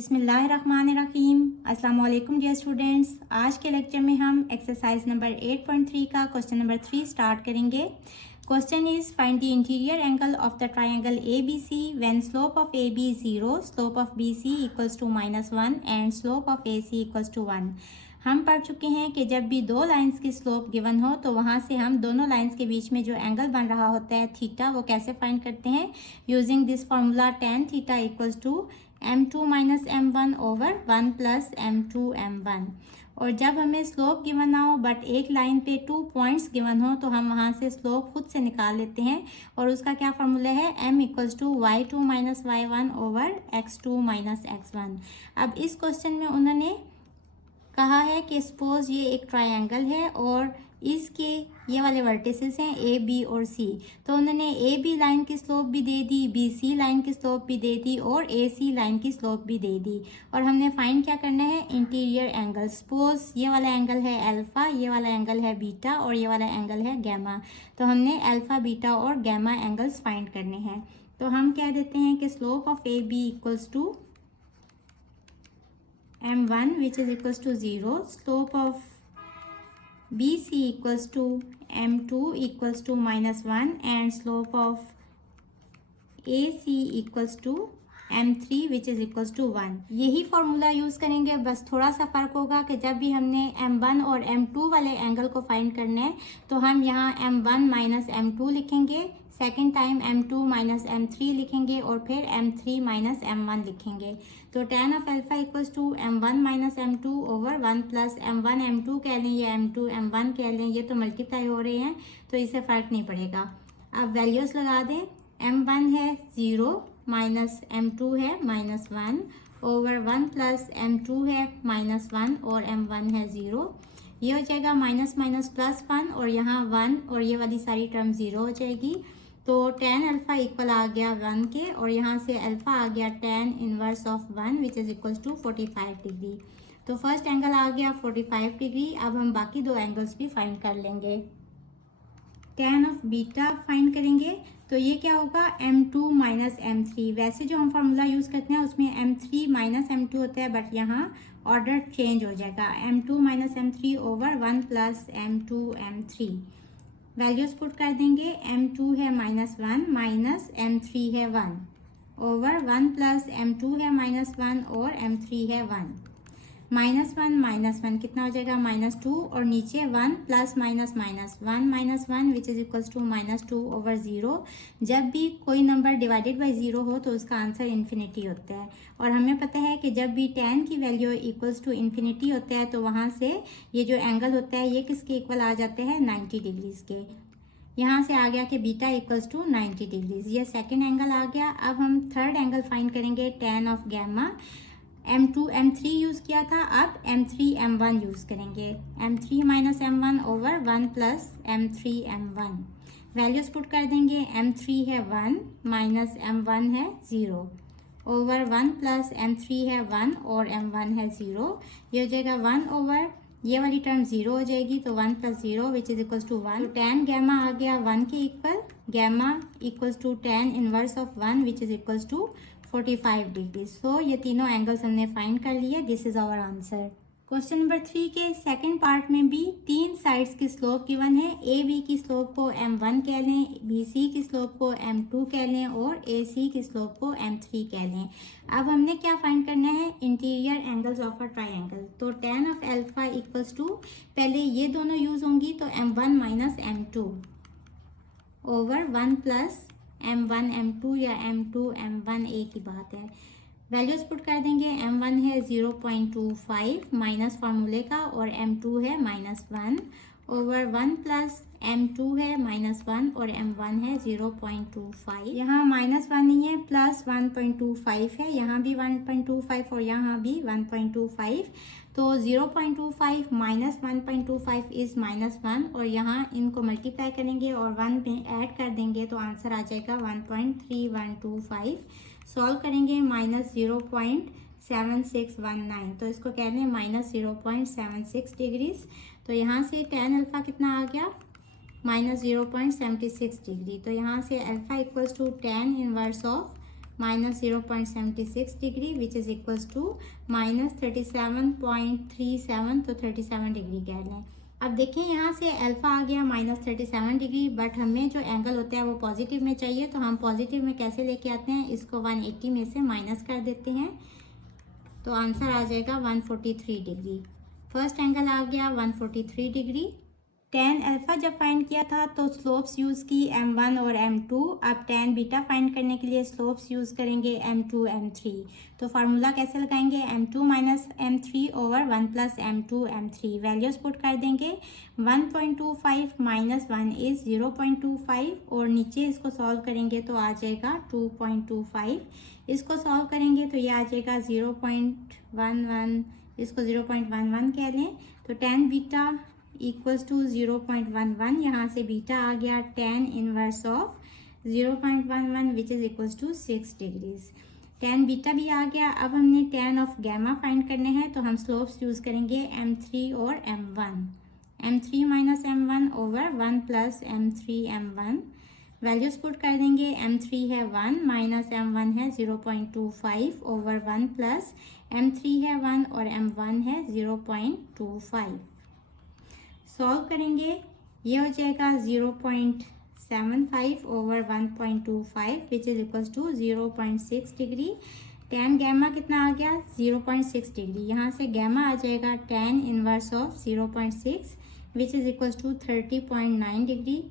बिस्मिल्लाहिर्रहमानिर्रहीम। अस्सलाम वालेकुम डियर स्टूडेंट्स। आज के लेक्चर में हम एक्सरसाइज नंबर 8.3 का क्वेश्चन नंबर 3 स्टार्ट करेंगे। Question is find the interior angle of the triangle ABC when slope of AB is 0, slope of BC equals to -1 and slope of AC equals to 1। हम पढ़ चुके हैं कि जब भी दो लाइंस की स्लोप गिवन हो तो वहाँ से हम दोनों लाइंस के बीच में जो एंगल बन रहा होता है थीटा, वो कैसे फाइंड करते हैं using this formula tan theta equals to m2 minus m1 over 1 plus m2 m1। और जब हमें स्लोप गिवन ना हो बट एक लाइन पे 2 पॉइंट्स गिवन हो तो हम वहाँ से स्लोप खुद से निकाल लेते हैं और उसका क्या फार्मूला है m equals to y2 minus y1 over x2 minus x1। अब इस क्वेश्चन में उन्होंने कहा है कि सपोज ये एक ट्रायंगल है और इसके ये वाले वर्टिसेस हैं ए बी और सी, तो उन्होंने ए बी लाइन की स्लोप भी दे दी, बी सी लाइन की स्लोप भी दे दी और ए सी लाइन की स्लोप भी दे दी। और हमने फाइंड क्या करना है, इंटीरियर एंगल। सपोज ये वाला एंगल है अल्फा, ये वाला एंगल है बीटा और ये वाला एंगल है गैमा, तो हमने अल्फा बीटा और गैमा एंगल्स फाइंड करने हैं। तो हम कह देते हैं कि slope of A B equals to m1 which is equals to 0, slope of BC equals to m2 equals to -1 and slope of AC equals to m3 which is equals to 1। यही formula use करेंगे, बस थोड़ा सा फ़र्क होगा कि जब भी हमने m1 और m2 वाले एंगल को फाइंड करना है तो हम यहाँ m1 माइनस m2 लिखेंगे, second time m2 minus m3 लिखेंगे और फिर m3 माइनस m1 लिखेंगे। तो tan of alpha equals to m1 minus m2 over 1 plus m1 m2 कह लें या m2 m1 कह लें, ये तो मल्टीप्लाई हो रहे हैं तो इससे फ़र्क नहीं पड़ेगा। अब वैल्यूज़ लगा दें, m1 है 0 माइनस m2 है -1 ओवर 1 प्लस m2 है -1 और m1 है 0। ये हो जाएगा माइनस माइनस प्लस 1 और यहाँ 1 और ये वाली सारी टर्म 0 हो जाएगी। तो tan अल्फा इक्वल आ गया 1 के और यहाँ से अल्फा आ गया tan inverse of 1 which is equals to 45 degree. तो फर्स्ट एंगल आ गया 45 डिग्री। अब हम बाकी दो एंगल्स भी फाइंड कर लेंगे। tan ऑफ बीटा फाइंड करेंगे तो ये क्या होगा, m2 माइनस m3। वैसे जो हम फार्मूला यूज़ करते हैं उसमें m3 माइनस m2 होता है, बट यहाँ ऑर्डर चेंज हो जाएगा, m2 minus m3 over 1 plus m2 m3। Values put कर देंगे, m2 है -1 माइनस m3 है 1 ओवर 1 प्लस m2 है -1 और m3 है 1। -1 कितना हो जाएगा, -2 और नीचे 1 plus minus minus 1 -1 which is equals to -2 over 0। जब भी कोई नंबर डिवाइडेड बाई 0 हो तो उसका आंसर इन्फिनिटी होता है और हमें पता है कि जब भी tan की वैल्यू इक्वल्स टू इन्फिनिटी होता है तो वहाँ से ये जो एंगल होता है ये किसके इक्वल आ जाते हैं, 90 डिग्रीज के। यहाँ से आ गया कि बीटा इक्वल्स टू 90 डिग्रीज, ये सेकेंड एंगल आ गया। अब हम थर्ड एंगल फाइंड करेंगे, tan of gamma. m2 m3 use किया था, अब m3 m1 यूज़ करेंगे, m3 minus m1 over 1 plus m3 m1। Values put कर देंगे, m3 है 1 माइनस m1 है 0 ओवर 1 प्लस m3 है 1 और m1 है 0। ये हो जाएगा 1 ओवर ये वाली टर्म 0 हो जाएगी तो 1 plus 0 which is equals to 1। तो tan गैमा आ गया 1 के equal, gamma equals to tan inverse of 1 which is equals to 45 degree. So ये तीनों एंगल्स हमने फाइंड कर लिए। This is our answer. Question number 3 के सेकंड पार्ट में भी 3 साइड्स की स्लोप गिवन है। ए बी की स्लोप को m1 कह लें, बी सी की स्लोप को m2 कह लें और ए सी की स्लोप को m3 कह लें। अब हमने क्या फाइंड करना है, interior angles of a triangle. तो tan of alpha equals to, पहले ये दोनों यूज होंगी तो m1 minus m2 over 1 plus m1 m2 या m2 m1 एक ही बात है। वैल्यूज पुट कर देंगे, m1 है 0.25 माइनस फार्मूले का और m2 है -1 ओवर 1 प्लस m2 है -1 और m1 है 0.25। यहाँ -1 नहीं है, प्लस 1.25 है, यहाँ भी 1.25 और यहाँ भी 1.25। तो 0.25 माइनस 1.25 इज -1 और यहाँ इनको मल्टीप्लाई करेंगे और 1 में ऐड कर देंगे तो आंसर आ जाएगा 1.3125। सॉल्व करेंगे -0.7619, तो इसको कह लें -0.76 डिग्रीज। तो यहाँ से tan अल्फा कितना आ गया, -0.76 डिग्री। तो यहाँ से alpha equals to tan inverse of minus 0.76 degree which is equals to minus 37.37, तो 37 डिग्री कह लें। अब देखें यहाँ से अल्फ़ा आ गया -37 डिग्री, बट हमें जो एंगल होता है वो पॉजिटिव में चाहिए, तो हम पॉजिटिव में कैसे लेके आते हैं, इसको 180 में से माइनस कर देते हैं, तो आंसर आ जाएगा 143 डिग्री। फर्स्ट एंगल आ गया 143 डिग्री। tan अल्फ़ा जब फाइंड किया था तो स्लोप्स यूज़ की m1 और m2। अब tan बीटा फाइंड करने के लिए स्लोप्स यूज़ करेंगे m2 m3। तो फार्मूला कैसे लगाएंगे, m2 minus m3 over 1 plus m2 m3। Values put कर देंगे, 1.25 माइनस 1 इज़ 0.25, और नीचे इसको सॉल्व करेंगे तो आ जाएगा 2.25। इसको सॉल्व करेंगे तो ये आ जाएगा 0.11, इसको 0.11 कह लें। तो tan बीटा इक्वल्स टू 0.11, यहाँ से बीटा आ गया tan inverse of 0.11 which is equals to 6 degrees. tan beta भी आ गया। अब हमने tan ऑफ गैमा फाइंड करने हैं, तो हम स्लोप्स यूज़ करेंगे m3 और m1। m3 minus m1 over 1 plus m3 m1। Values put कर देंगे, m3 है 1 माइनस m1 है 0.25 ओवर 1 प्लस m3 है 1 और m1 है 0.25। सॉल्व करेंगे, ये हो जाएगा 0.75 over 1.25 which is equals to 0.6 degree. tan gamma कितना आ गया, 0.6 डिग्री। यहाँ से गैमा आ जाएगा tan inverse of 0.6 which is equals to 30.9 degree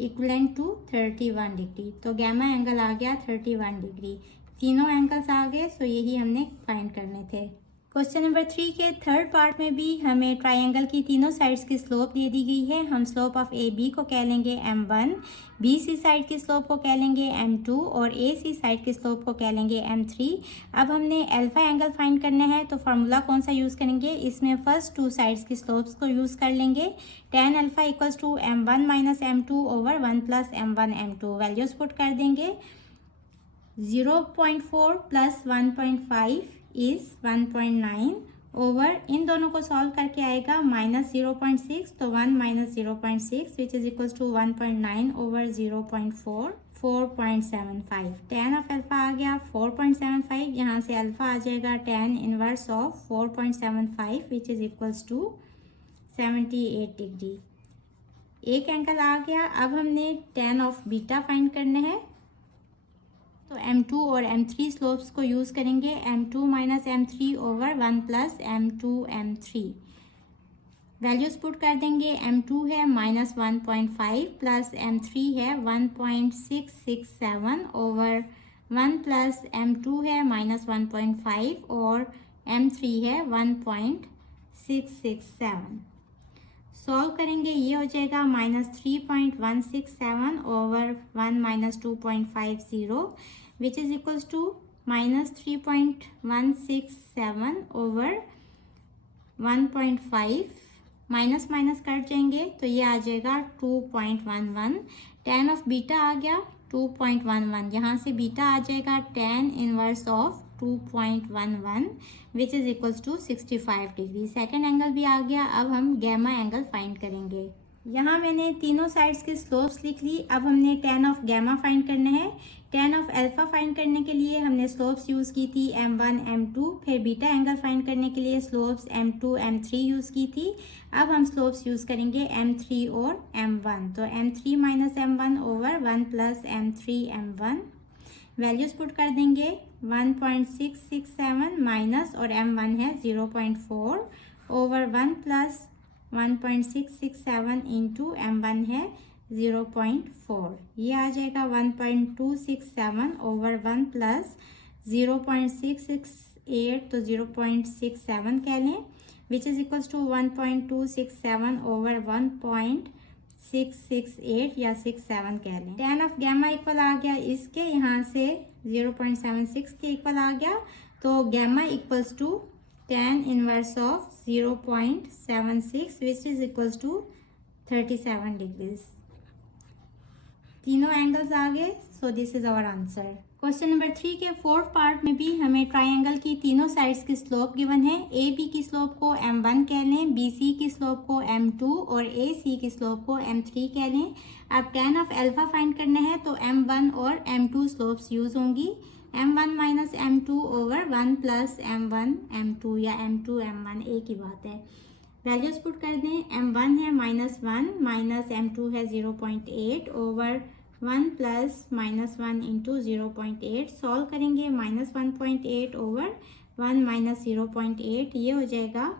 equivalent to 31 degree. तो गैमा एंगल आ गया 31 डिग्री। तीनों एंगल्स आ गए, सो यही हमने फाइंड करने थे। क्वेश्चन नंबर 3 के थर्ड पार्ट में भी हमें ट्रायंगल की तीनों साइड्स की स्लोप दे दी गई है। हम स्लोप ऑफ ए बी को कह लेंगे m1, बी सी साइड की स्लोप को कह लेंगे m2 और ए सी साइड की स्लोप को कह लेंगे m3। अब हमने अल्फा एंगल फाइंड करना है, तो फार्मूला कौन सा यूज़ करेंगे, इसमें फर्स्ट टू साइड्स की स्लोप्स को यूज़ कर लेंगे। tan alpha equals to m1 minus m2 over 1 plus m1 m2। Values put कर देंगे, 0.4 प्लस 1.5 इज 1.9 ओवर, इन दोनों को सॉल्व करके आएगा -0.6, तो 1 minus 0.6 which is equals to 1.9 over 0.4, 4.75। tan of alpha आ गया 4.75, यहाँ से अल्फा आ जाएगा tan inverse of 4.75 which is equals to 78 degree. एक एंगल आ गया। अब हमने tan ऑफ बीटा फाइंड करने हैं, तो m2 और m3 स्लोप्स को यूज़ करेंगे, m2 minus m3 over 1 plus m2 m3। Values put कर देंगे, m2 है -1.5 प्लस m3 है 1.667 ओवर 1 प्लस m2 है -1.5 और m3 है 1.667। सॉल्व करेंगे, ये हो जाएगा -3.167 over 1 minus 2.50 which is equals to -3.167 over 1.5। Minus minus cut जाएंगे तो ये आ जाएगा 2.11। tan ऑफ बीटा आ गया 2.11, यहाँ से बीटा आ जाएगा tan inverse of 2.11 which is equals to 65 degree. Second angle भी आ गया। अब हम गैमा एंगल फाइंड करेंगे। यहाँ मैंने तीनों साइड्स के स्लोप्स लिख ली। अब हमने tan ऑफ गैमा फाइंड करना है। tan ऑफ अल्फा फाइंड करने के लिए हमने स्लोप्स यूज़ की थी m1 m2, फिर बीटा एंगल फाइंड करने के लिए स्लोप्स m2 m3 यूज़ की थी। अब हम स्लोप्स यूज़ करेंगे m3 और m1, तो m3 minus m1 over 1 plus m3 m1। Values put कर देंगे, 1.667 माइनस और m1 है 0.4 ओवर 1 प्लस 1.667 इंटू m1 है 0.4। ये आ जाएगा 1.267 ओवर 1 प्लस 0.668, तो 0.67 कह लें which is equals to 1.267 over 1.668 या 67 कह लें। tan ऑफ गैमा इक्वल आ गया इसके, यहाँ से 0.76 के इक्वल आ गया, तो gamma equals to tan inverse of 0.76 which is equals to 37 degrees. तीनों एंगल्स आ गए, so this is our answer. Question number 3 के फोर्थ पार्ट में भी हमें ट्रायंगल की तीनों साइड्स की स्लोप गिवन है। ए बी की स्लोप को m1 कह लें, बी सी की स्लोप को m2 और ए सी की स्लोप को m3 कह लें। अब tan ऑफ अल्फा फाइंड करना है, तो m1 और m2 स्लोप्स यूज होंगी। m1 minus m2 over 1 plus m1 m2 या m2 m1 एक ही बात है। वैल्यूज पुट कर दें, m1 है -1 माइनस m2 है 0.8 ओवर 1 प्लस -1 इंटू 0.8। सॉल्व करेंगे, -1.8 ओवर 1 माइनस 0.8 ये हो जाएगा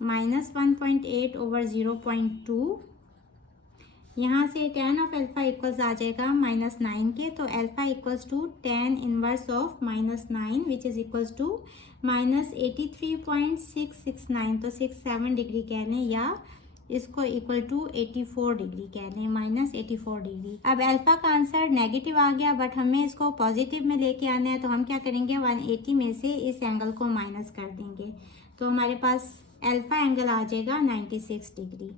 -1.8 ओवर 0.2। यहाँ से tan ऑफ अल्फा इक्वल्स आ जाएगा -9 के, तो alpha equals to tan inverse of -9 which is equals to -83.669, तो 67 डिग्री कह लें या इसको इक्वल टू 84 डिग्री कह लें, -84 डिग्री। अब अल्फा का आंसर नेगेटिव आ गया, बट हमें इसको पॉजिटिव में लेके आना है, तो हम क्या करेंगे 180 में से इस एंगल को माइनस कर देंगे, तो हमारे पास अल्फा एंगल आ जाएगा 96 डिग्री।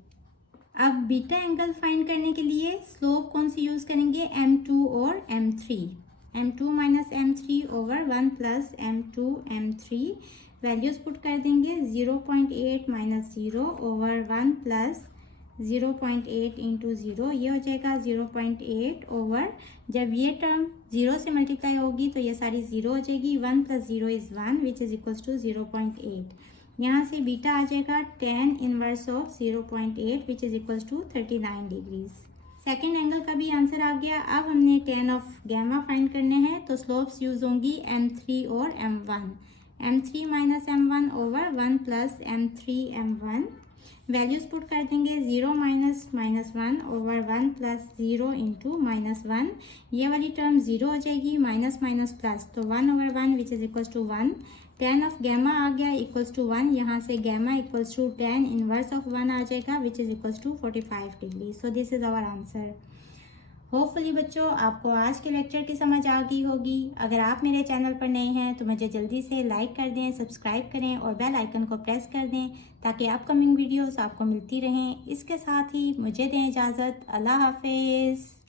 अब बीटा एंगल फाइंड करने के लिए स्लोप कौन सी यूज़ करेंगे, m2 और m3, m2 minus m3 over 1 plus m2 m3। Values put कर देंगे, 0.8 माइनस 0 ओवर 1 प्लस 0.8 इंटू 0, ये हो जाएगा 0.8 ओवर, जब ये टर्म 0 से मल्टीप्लाई होगी तो ये सारी 0 हो जाएगी, 1 plus 0 is 1 which is equals to 0.8। यहाँ से बीटा आ जाएगा tan inverse of 0.8 which is equals to 39 degrees. Second angle का भी आंसर आ गया। अब हमने tan ऑफ गैमा फाइंड करने हैं, तो स्लोप्स यूज़ होंगी m3 और m1, m3 minus m1 over 1 plus m3 m1। Values put कर देंगे, 0 माइनस -1 ओवर 1 प्लस 0 इंटू -1, ये वाली टर्म 0 हो जाएगी, माइनस माइनस प्लस, तो 1 over 1 which is equals to 1। tan of gamma आ गया इक्वल्स टू 1, यहाँ से gamma equals to tan inverse of 1 आ जाएगा which is equals to 45 degree. So this is our answer. Hopefully बच्चों आपको आज के लेक्चर की समझ आ गई होगी। अगर आप मेरे चैनल पर नए हैं तो मुझे जल्दी से लाइक कर दें, सब्सक्राइब करें और बेल आइकन को प्रेस कर दें ताकि अपकमिंग वीडियोस आपको मिलती रहें। इसके साथ ही मुझे दें इजाज़त। अल्लाह हाफिज़।